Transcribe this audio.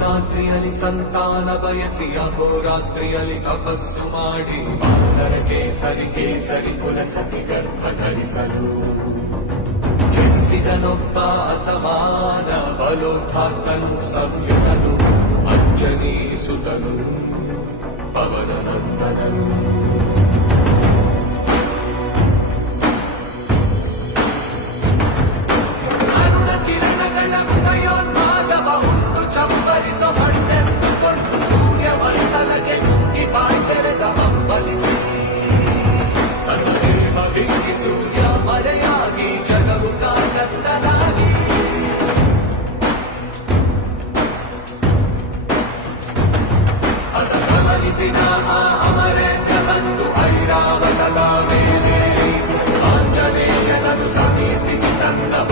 ಅಂಜನಾದ್ರಿಯಲಿ ಸಂತಾನ ಬಯಸಿ ಅಹೋರಾತ್ರಿಯಲಿ ತಪಸ್ಸು ಮಾಡಿ ವಾನರ ಕೇಸರಿ ಕುಲಸತಿ ಗರ್ಭ ಧರಿಸಲು ಜನಿಸಿದನೊಬ್ಬ ಅಸಮಾನ ಬಲೋತ್ಥಾತನು ಸಂಯುತನು ಅಂಜನೀಸುತನು ಪವನನಂದನನು.